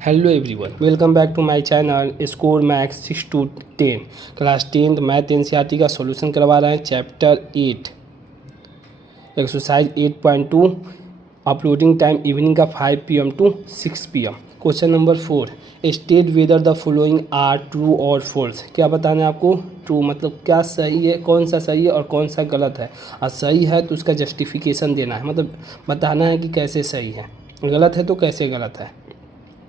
Hello everyone, welcome back to my channel score max 6 to 10 class 10th math NCERT का solution करवा रहे हैं। Chapter 8 exercise 8.2 uploading time evening का 5 PM to 6 PM। Question number 4 state whether the following are true और false. क्या बताना है आपको? ट्रू मतलब क्या सही है, कौन सा सही है और कौन सा गलत है। और सही है तो उसका जस्टिफिकेशन देना है, मतलब बताना है कि कैसे सही है, गलत है तो कैसे गलत है।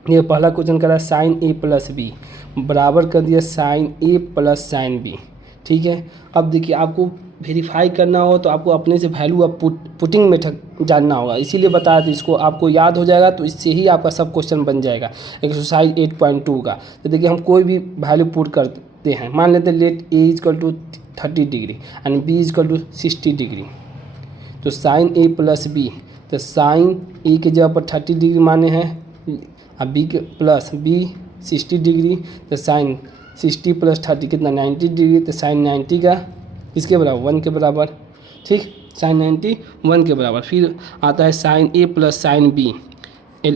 ये पहला क्वेश्चन करा साइन ए प्लस बी बराबर कर दिया sign A plus sine B. ठीक है, अब देखिए आपको वेरीफाई करना हो तो आपको अपने से वैल्यू अब पुटिंग मेथड जानना होगा, इसीलिए बताया था। इसको आपको याद हो जाएगा तो इससे ही आपका सब क्वेश्चन बन जाएगा एक्सरसाइज 8.2 का। तो देखिए हम कोई भी वैल्यू पुट करते हैं, मान लेते हैं let A is equal to 30 degree and B is equal to 60 degree. तो साइन ए प्लस बी, तो साइन ए के जगह पर 30 डिग्री माने हैं, अब बी के प्लस बी 60 डिग्री, तो साइन 60 प्लस 30 कितना 90 डिग्री। तो साइन 90 का किसके बराबर 1 के बराबर। ठीक, साइन 90 1 के बराबर। फिर आता है sign A plus sine B,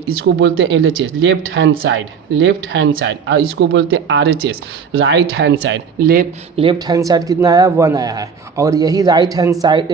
इसको बोलते हैं LHS left hand side, left hand side. और इसको बोलते हैं RHS right hand side. Left hand side कितना आया 1 आया है, और यही राइट हैंड साइड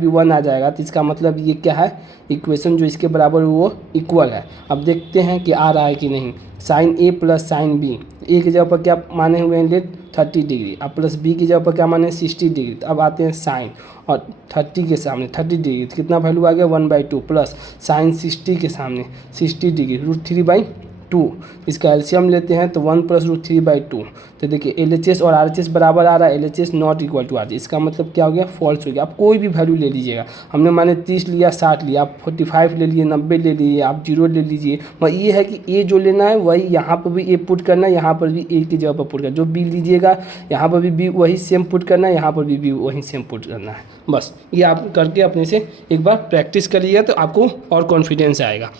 भी 1 आ जाएगा। तो इसका मतलब ये क्या है, इक्वेशन जो इसके बराबर वो इक्वल है। अब देखते हैं कि आ रहा है कि नहीं। Sign A plus sine B, ए की जगह पर क्या माने हुए हैं लेट 30 डिग्री, अब प्लस बी की जगह पर क्या माने 60 डिग्री। तो अब आते हैं साइन, और 30 के सामने 30 डिग्री तो कितना वैल्यू आ गया 1/2 प्लस साइन 60 के सामने 60 डिग्री √3/2। इसका एलसीएम लेते हैं तो 1 + √3/2। तो देखिए LHS और RHS बराबर आ रहा है, LHS not equal to RHS। इसका मतलब क्या हो गया, फॉल्स हो गया। आप कोई भी वैल्यू ले लीजिएगा, हमने माने 30 लिया 60 लिया, आप 45 ले लिए 90 ले लिए, आप 0 ले लीजिए। वह ये है कि ए जो लेना है वही यहाँ पर भी ए पुट करना है, यहाँ पर भी ए की जगह पर पुट करना। जो बी लीजिएगा यहाँ पर भी बी वही सेम पुट करना है, यहाँ पर भी बी वही सेम पुट करना है। बस ये आप करके अपने से एक बार प्रैक्टिस करिएगा तो आपको और कॉन्फिडेंस आएगा।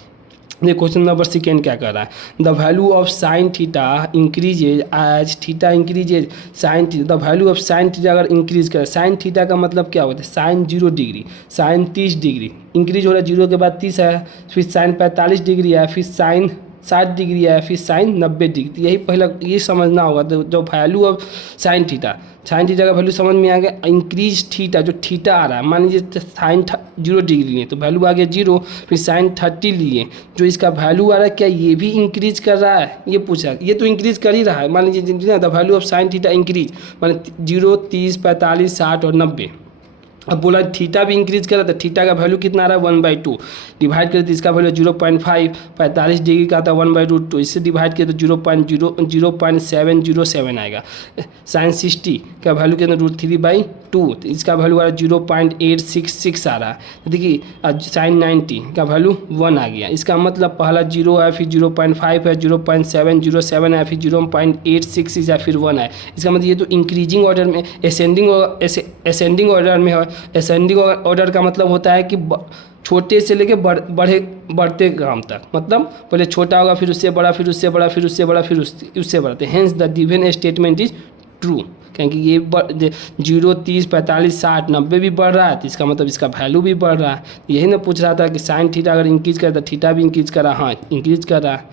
ये क्वेश्चन नंबर 2 क्या कर रहा है, the value of sine theta increases as theta increases sine theta. The value of sine theta अगर इंक्रीज करे, साइन थीटा का मतलब क्या होता है, sine 0 degree, sine 30 degree increase हो रहा है, 0 के बाद 30 है, फिर साइन 45 डिग्री है, फिर साइन 60 डिग्री है, फिर साइन 90 डिग्री। तो यही पहला ये समझना होगा। तो जो वैल्यू ऑफ साइन थीटा का वैल्यू समझ में आ गया। इंक्रीज थीटा, जो थीटा आ रहा है, मान लीजिए साइन 0 डिग्री लिए तो वैल्यू आ गया 0, फिर साइन 30 लिए, जो इसका वैल्यू आ रहा है क्या ये भी इंक्रीज कर रहा है, ये पूछा। ये तो इंक्रीज कर ही रहा है। मान लीजिए the value of sine theta increase, मान 0 30 45 60 और 90। अब बोला थीटा भी इंक्रीज कर रहा था, थीटा का वैल्यू कितना आ रहा है 1/2, डिवाइड करते इसका वैल्यू 0.5, 45 डिग्री का था 1/2, इससे डिवाइड किया तो 0.0707 आएगा। साइन 60 का वैल्यू कितना √3/2, तो इसका वैल्यू आ रहा है 0.866 आ रहा है। तो देखिए साइन 90 का वैल्यू 1 आ गया। इसका मतलब पहला 0 है, फिर 0.5 है, 0.707 है, फिर 0.866 है, फिर 1 है। इसका मतलब ये तो इंक्रीजिंग ऑर्डर में, असेंडिंग ऑर्डर में है। असेंडिंग ऑर्डर का मतलब होता है कि छोटे से लेके बढ़ते क्रम तक, मतलब पहले छोटा होगा, फिर उससे बड़ा, फिर उससे बड़ा, फिर उससे बड़ा, फिर उससे बड़ा। Hence the given statement is true, क्योंकि ये 0 30 45 60 90 भी बढ़ रहा है, तो इसका मतलब इसका वैल्यू भी बढ़ रहा है। यही ना पूछ रहा था कि साइन थीटा अगर इंक्रीज करे तो थीटा भी इंक्रीज कर रहा है। हाँ, इंक्रीज कर रहा है।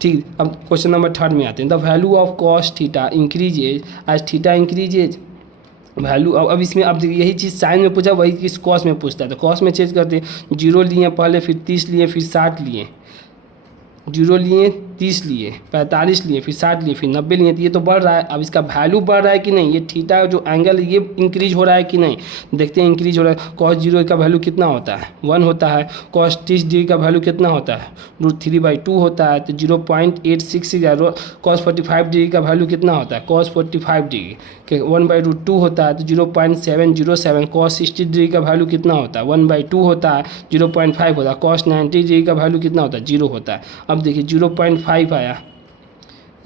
ठीक, अब क्वेश्चन नंबर 3 में आते हैं। The value of cos theta increases as theta increases. Value अब इसमें अब देखिए यही चीज़ साइन में पूछा, वही चीज़ कॉस में पूछता है। तो कॉस में चेंज करते हैं, 0 लिए पहले, फिर 30 लिए, फिर 60 लिए, 0 लिए 30 लिए, 45 लिए, फिर 60 लिए, फिर 90 लिए। तो ये तो बढ़ रहा है। अब इसका वैल्यू बढ़ रहा है कि नहीं, ये थीटा जो एंगल है ये इंक्रीज हो रहा है कि नहीं, देखते हैं इंक्रीज हो रहा है। कॉस 0 का वैल्यू कितना होता है 1 होता है। कॉस 30 डिग्री का वैल्यू कितना होता है √3/2 होता है, तो 0.866। कॉस 45 डिग्री का वैल्यू कितना होता है, कॉस 45 डिग्री के 1/√2 होता है, तो 0.707। कॉस 60 डिग्री का वैल्यू कितना होता है 1/2 होता है, 0.5 होता है। कॉस 90 डिग्री का वैल्यू कितना होता है 0 होता है। अब देखिए 0.5 आया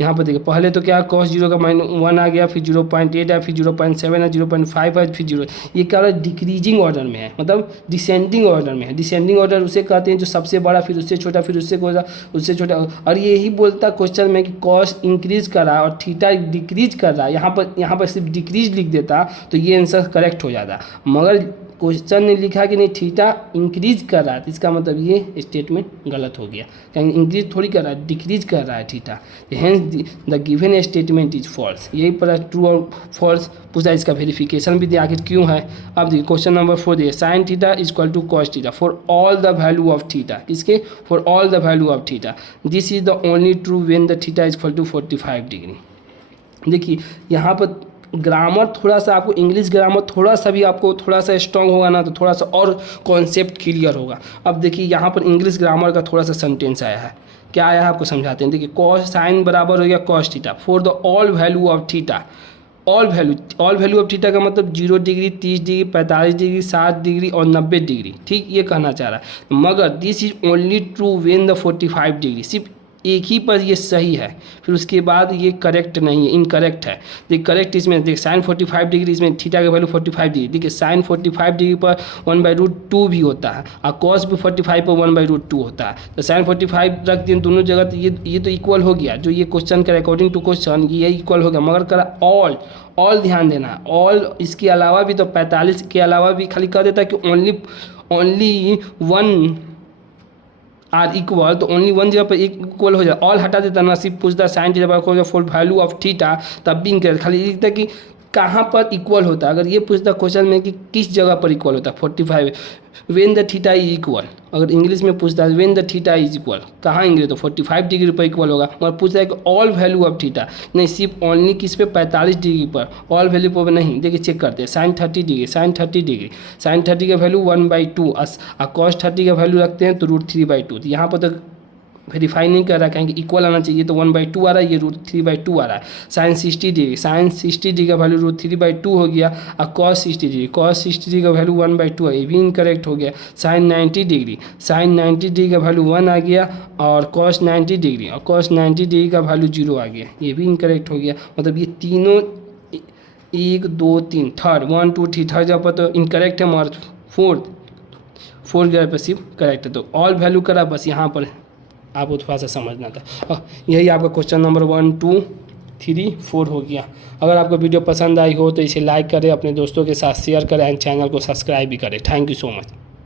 यहाँ पर, देखिए पहले तो क्या कॉस 0 का -1 आ गया, फिर 0.8 है, फिर 0.7 है, 0.5 है, फिर 0। ये क्या है, डिक्रीजिंग ऑर्डर में है, मतलब डिसेंडिंग ऑर्डर में है। डिसेंडिंग ऑर्डर उसे कहते हैं जो सबसे बड़ा, फिर उससे छोटा, फिर उससे छोटा। और यही बोलता क्वेश्चन में कि कॉस इंक्रीज कर रहा है और थीटा डिक्रीज कर रहा है। यहाँ पर सिर्फ डिक्रीज लिख देता तो ये आंसर करेक्ट हो जाता, मगर क्वेश्चन ने लिखा कि नहीं थीटा इंक्रीज कर रहा है, तो इसका मतलब ये स्टेटमेंट गलत हो गया, कहीं इंक्रीज थोड़ी कर रहा है, डिक्रीज कर रहा है theta, hence the given statement is false. यही पर ट्रू और फॉल्स पूछा, इसका वेरिफिकेशन भी दिया आखिर क्यों है। अब देखिए क्वेश्चन नंबर 4 दिए sine theta is equal to cos theta for all the value of theta, किसके, for all the value of theta, this is the only true when the theta is equal to 45 degree. देखिए यहाँ पर grammar थोड़ा सा आपको, English grammar थोड़ा सा भी आपको थोड़ा सा स्ट्रॉन्ग होगा ना, तो थोड़ा सा और कॉन्सेप्ट क्लियर होगा। अब देखिए यहाँ पर इंग्लिश ग्रामर का थोड़ा सा सेंटेंस आया है, क्या आया है आपको समझाते हैं। देखिए कॉस साइन बराबर हो गया cos theta for the all value of theta, all value of theta का मतलब 0 डिग्री, 30 डिग्री, 45 डिग्री, 60 डिग्री और 90 डिग्री, ठीक, ये कहना चाह रहा है। मगर this is only true when the 45 degree, सिर्फ एक ही पर ये सही है, फिर उसके बाद ये करेक्ट नहीं है, इनकरेक्ट है। देखिए करेक्ट इसमें देख साइन 45 डिग्री, इसमें थीटा का वैल्यू 45 डिग्री, देखिए साइन 45 डिग्री पर 1/√2 भी होता है और कॉस भी 45 पर 1/√2 होता है, तो साइन 45 रख दिए दोनों जगह, तो ये तो इक्वल हो गया, जो ये क्वेश्चन का अकॉर्डिंग टू क्वेश्चन ये इक्वल हो गया। मगर करा ऑल ध्यान देना है, ऑल इसके अलावा भी, तो 45 के अलावा भी खाली कह देता है कि ओनली वन आर इक्वल, तो ओनली वन जगह पर इक्वल हो जाए, ऑल हटा देता ना, सिर्फ पूछता sine theta for value of theta, तब भी इनके खाली लिखता कि कहाँ पर इक्वल होता है। अगर ये पूछता क्वेश्चन में कि किस जगह पर इक्वल होता है 45 when the theta is equal, अगर इंग्लिश में पूछता है when the theta is equal, कहाँ इंग्लिश, तो 45 डिग्री पर इक्वल होगा। मगर पूछता है कि ऑल वैल्यू ऑफ थीटा, नहीं सिर्फ ओनली किस पे 45 डिग्री पर, ऑल वैल्यू पर नहीं। देखिए चेक करते हैं साइन 30 डिग्री, साइन 30 का वैल्यू 1/2 और कॉस 30 का वैल्यू रखते हैं तो √3/2, तो यहाँ पर तो वेरीफाई नहीं कर रहा, कहेंगे इक्वल आना चाहिए, तो 1/2 आ रहा है, ये √3/2 आ रहा है। साइन 60 डिग्री का वैल्यू √3/2 हो गया और कॉस 60 डिग्री का वैल्यू 1/2 है, ये भी इनकरेक्ट हो गया। साइन 90 डिग्री का वैल्यू 1 आ गया और कॉस 90 डिग्री का वैल्यू 0 आ गया, ये भी इनकरेक्ट हो गया। मतलब ये तीनों 1 2 3 थर्ड 1 2 3 थर्ड जगह पर तो इनकरेक्ट है, मगर फोर्थ जगह पर सिर्फ करेक्ट है, तो ऑल वैल्यू करा, बस यहाँ पर आपको थोड़ा सा समझना था। यही आपका क्वेश्चन नंबर 1 2 3 4 हो गया। अगर आपको वीडियो पसंद आई हो तो इसे लाइक करें, अपने दोस्तों के साथ शेयर करें एंड चैनल को सब्सक्राइब भी करें। Thank you so much.